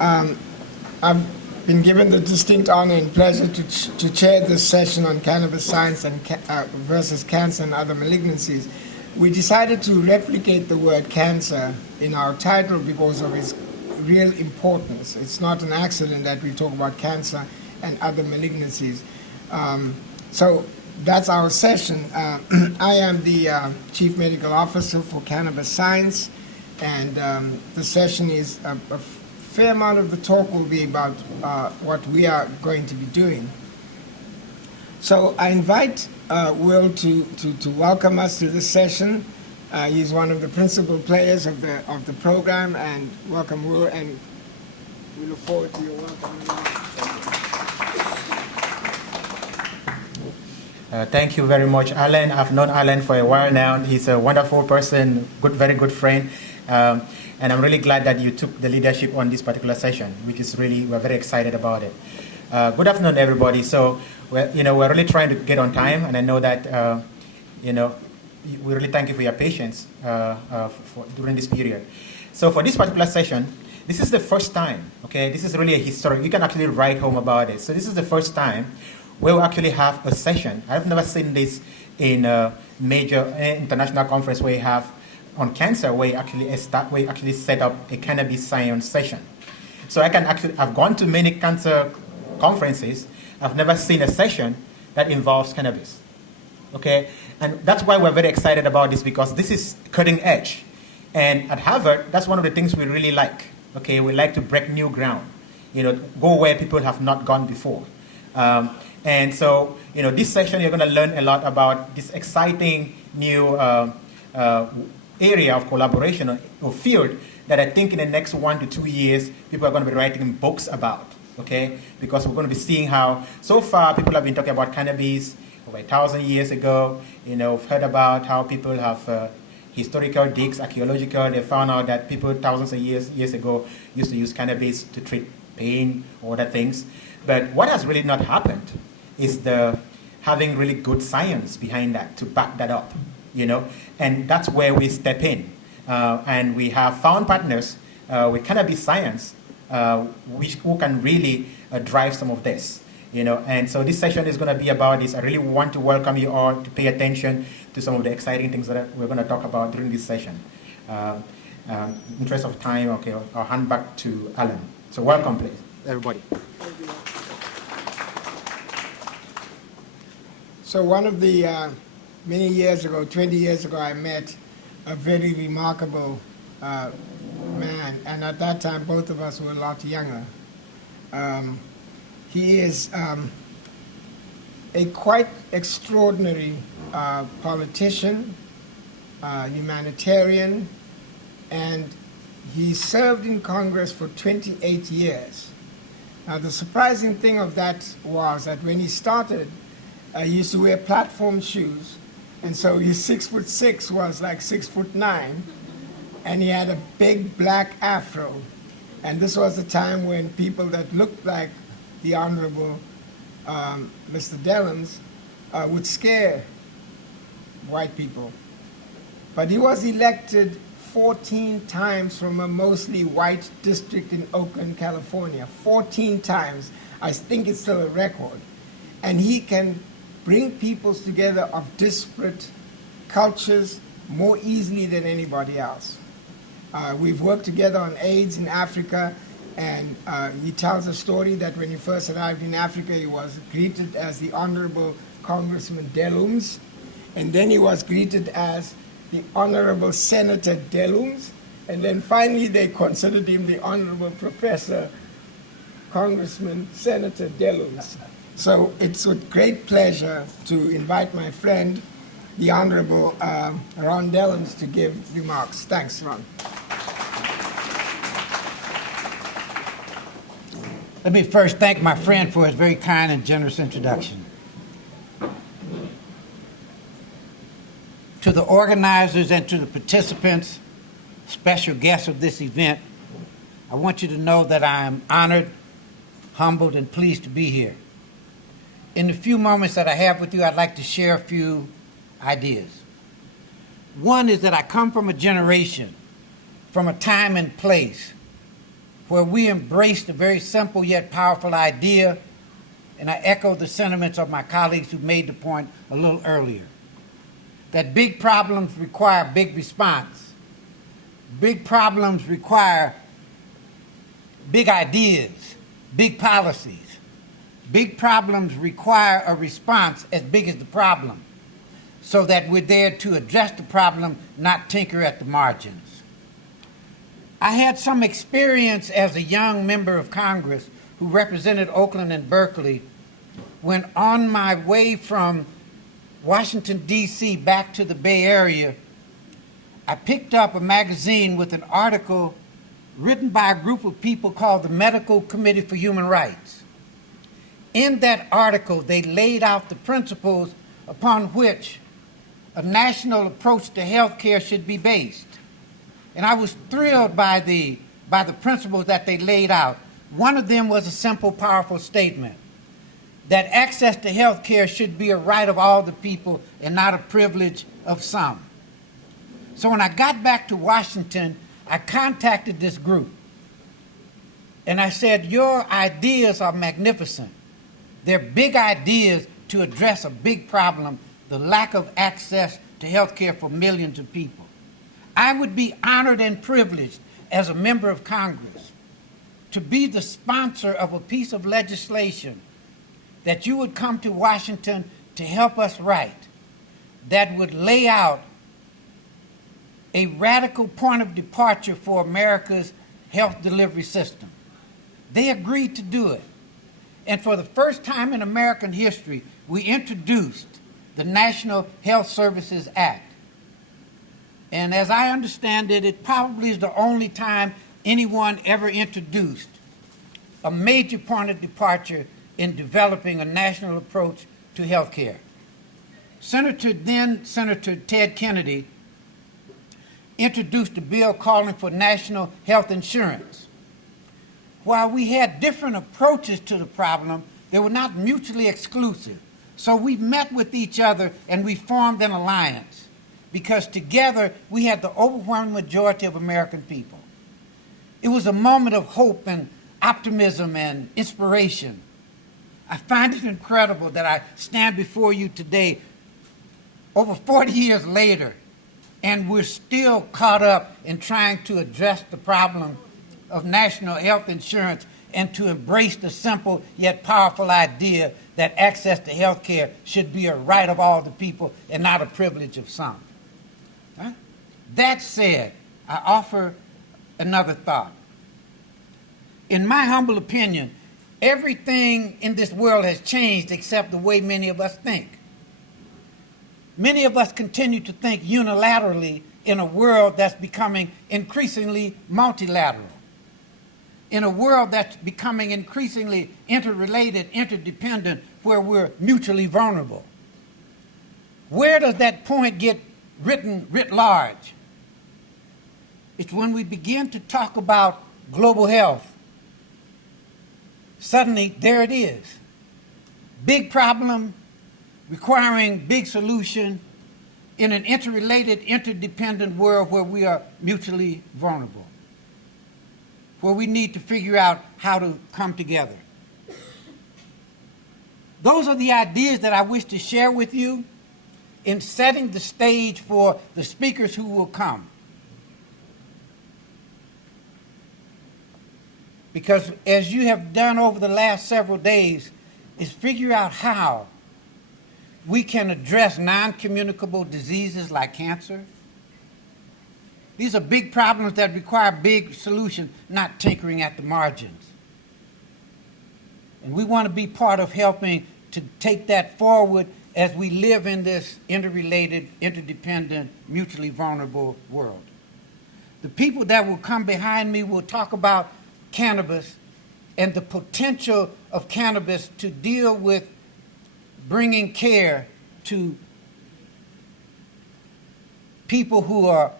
I've been given the distinct honor and pleasure to chair this session on cannabis science and versus cancer and other malignancies. We decided to replicate the word cancer in our title because of its real importance. It's not an accident that we talk about cancer and other malignancies. So that's our session. I am the Chief Medical Officer for Cannabis Science, and the session is a fair amount of the talk will be about what we are going to be doing. So I invite Will to welcome us to this session. He's one of the principal players of the program, and welcome, Will, and we look forward to your welcome. Thank you very much, Alan. I've known Alan for a while now. He's a wonderful person, very good friend. And I'm really glad that you took the leadership on this particular session, which is really, we're very excited about it. Good afternoon, everybody. So, we're really trying to get on time, and I know that, we really thank you for your patience during this period. So for this particular session, this is the first time, okay? This is really a historic, you can actually write home about it. So this is the first time we'll actually have a session. I've never seen this in a major international conference where you have on cancer, where you actually set up a cannabis science session. So I've gone to many cancer conferences. I've never seen a session that involves cannabis. Okay, and that's why we're very excited about this, because this is cutting edge. And at Harvard, that's one of the things we really like. Okay, we like to break new ground, go where people have not gone before. And so, this session, you're going to learn a lot about this exciting new area of collaboration or field that I think in the next 1 to 2 years, people are going to be writing books about, okay? Because we're going to be seeing how, so far, people have been talking about cannabis over 1,000 years ago. We've heard about how people have historical digs, archaeological. They found out that people thousands of years ago used to use cannabis to treat pain or other things. But what has really not happened is having really good science behind that to back that up. And that's where we step in. And we have found partners with cannabis science who can really drive some of this. And so this session is going to be about this. I really want to welcome you all to pay attention to some of the exciting things that we're going to talk about during this session. In interest of time, okay, I'll hand back to Alan. So welcome, please, everybody. So one of the many years ago, 20 years ago, I met a very remarkable man, and at that time both of us were a lot younger. He is a quite extraordinary politician, humanitarian, and he served in Congress for 28 years. Now the surprising thing of that was that when he started, he used to wear platform shoes, and so his 6'6" was like 6'9", and he had a big black afro. And this was the time when people that looked like the Honorable Mr. Dellums would scare white people. But he was elected 14 times from a mostly white district in Oakland, California. 14 times. I think it's still a record. And he can bring peoples together of disparate cultures more easily than anybody else. We've worked together on AIDS in Africa, and he tells a story that when he first arrived in Africa, he was greeted as the Honorable Congressman Dellums, and then he was greeted as the Honorable Senator Dellums, and then finally they considered him the Honorable Professor Congressman Senator Dellums. So it's with great pleasure to invite my friend, the Honorable Ron Dellums, to give remarks. Thanks, Ron. Let me first thank my friend for his very kind and generous introduction. To the organizers and to the participants, special guests of this event, I want you to know that I am honored, humbled, and pleased to be here. In the few moments that I have with you, I'd like to share a few ideas. One is that I come from a generation, from a time and place where we embraced a very simple yet powerful idea, and I echo the sentiments of my colleagues who made the point a little earlier, that big problems require big response. Big problems require big ideas, big policies. Big problems require a response as big as the problem, so that we're there to address the problem, not tinker at the margins. I had some experience as a young member of Congress who represented Oakland and Berkeley when on my way from Washington, D.C. back to the Bay Area, I picked up a magazine with an article written by a group of people called the Medical Committee for Human Rights. In that article, they laid out the principles upon which a national approach to health care should be based. And I was thrilled by the principles that they laid out. One of them was a simple, powerful statement that access to health care should be a right of all the people and not a privilege of some. So when I got back to Washington, I contacted this group. And I said, your ideas are magnificent. They're big ideas to address a big problem, the lack of access to health care for millions of people. I would be honored and privileged as a member of Congress to be the sponsor of a piece of legislation that you would come to Washington to help us write that would lay out a radical point of departure for America's health delivery system. They agreed to do it. And for the first time in American history, we introduced the National Health Services Act. And as I understand it, it probably is the only time anyone ever introduced a major point of departure in developing a national approach to health care. Senator Ted Kennedy introduced a bill calling for national health insurance. While we had different approaches to the problem, they were not mutually exclusive. So we met with each other and we formed an alliance, because together we had the overwhelming majority of American people. It was a moment of hope and optimism and inspiration. I find it incredible that I stand before you today, over 40 years later, and we're still caught up in trying to address the problem of national health insurance and to embrace the simple yet powerful idea that access to health care should be a right of all the people and not a privilege of some. Right? That said, I offer another thought. In my humble opinion, everything in this world has changed except the way many of us think. Many of us continue to think unilaterally in a world that's becoming increasingly multilateral, in a world that's becoming increasingly interrelated, interdependent, where we're mutually vulnerable. Where does that point get writ large? It's when we begin to talk about global health. Suddenly, there it is. Big problem requiring big solution in an interrelated, interdependent world where we are mutually vulnerable, where we need to figure out how to come together. Those are the ideas that I wish to share with you in setting the stage for the speakers who will come. Because as you have done over the last several days, is figure out how we can address non-communicable diseases like cancer. These are big problems that require big solutions, not tinkering at the margins. And we want to be part of helping to take that forward as we live in this interrelated, interdependent, mutually vulnerable world. The people that will come behind me will talk about cannabis and the potential of cannabis to deal with bringing care to people who are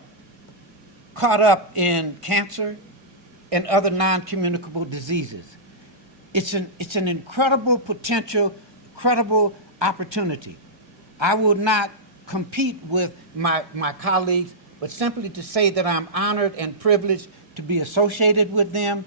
caught up in cancer and other non-communicable diseases. It's an incredible potential, incredible opportunity. I will not compete with my colleagues, but simply to say that I'm honored and privileged to be associated with them,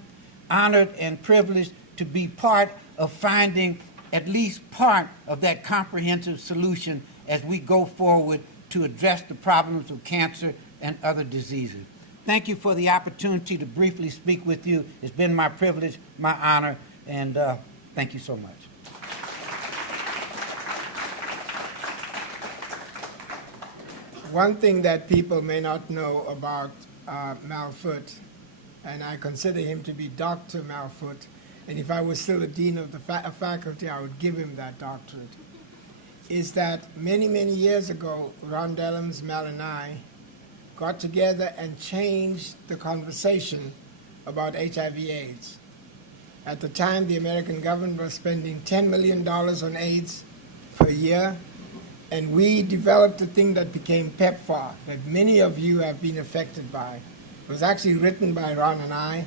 honored and privileged to be part of finding at least part of that comprehensive solution as we go forward to address the problems of cancer and other diseases. Thank you for the opportunity to briefly speak with you. It's been my privilege, my honor, and thank you so much. One thing that people may not know about Mal Foote, and I consider him to be Dr. Mal Foote, and if I was still the dean of the faculty, I would give him that doctorate, is that many, many years ago, Ron Dellums, Mal, and I got together and changed the conversation about HIV/AIDS. At the time, the American government was spending $10 million on AIDS per year, and we developed a thing that became PEPFAR, that many of you have been affected by. It was actually written by Ron and I,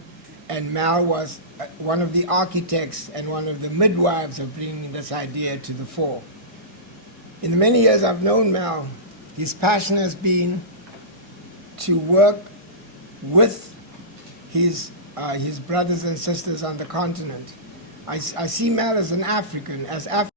and Mal was one of the architects and one of the midwives of bringing this idea to the fore. In the many years I've known Mal, his passion has been to work with his brothers and sisters on the continent. I see Mal as an African, as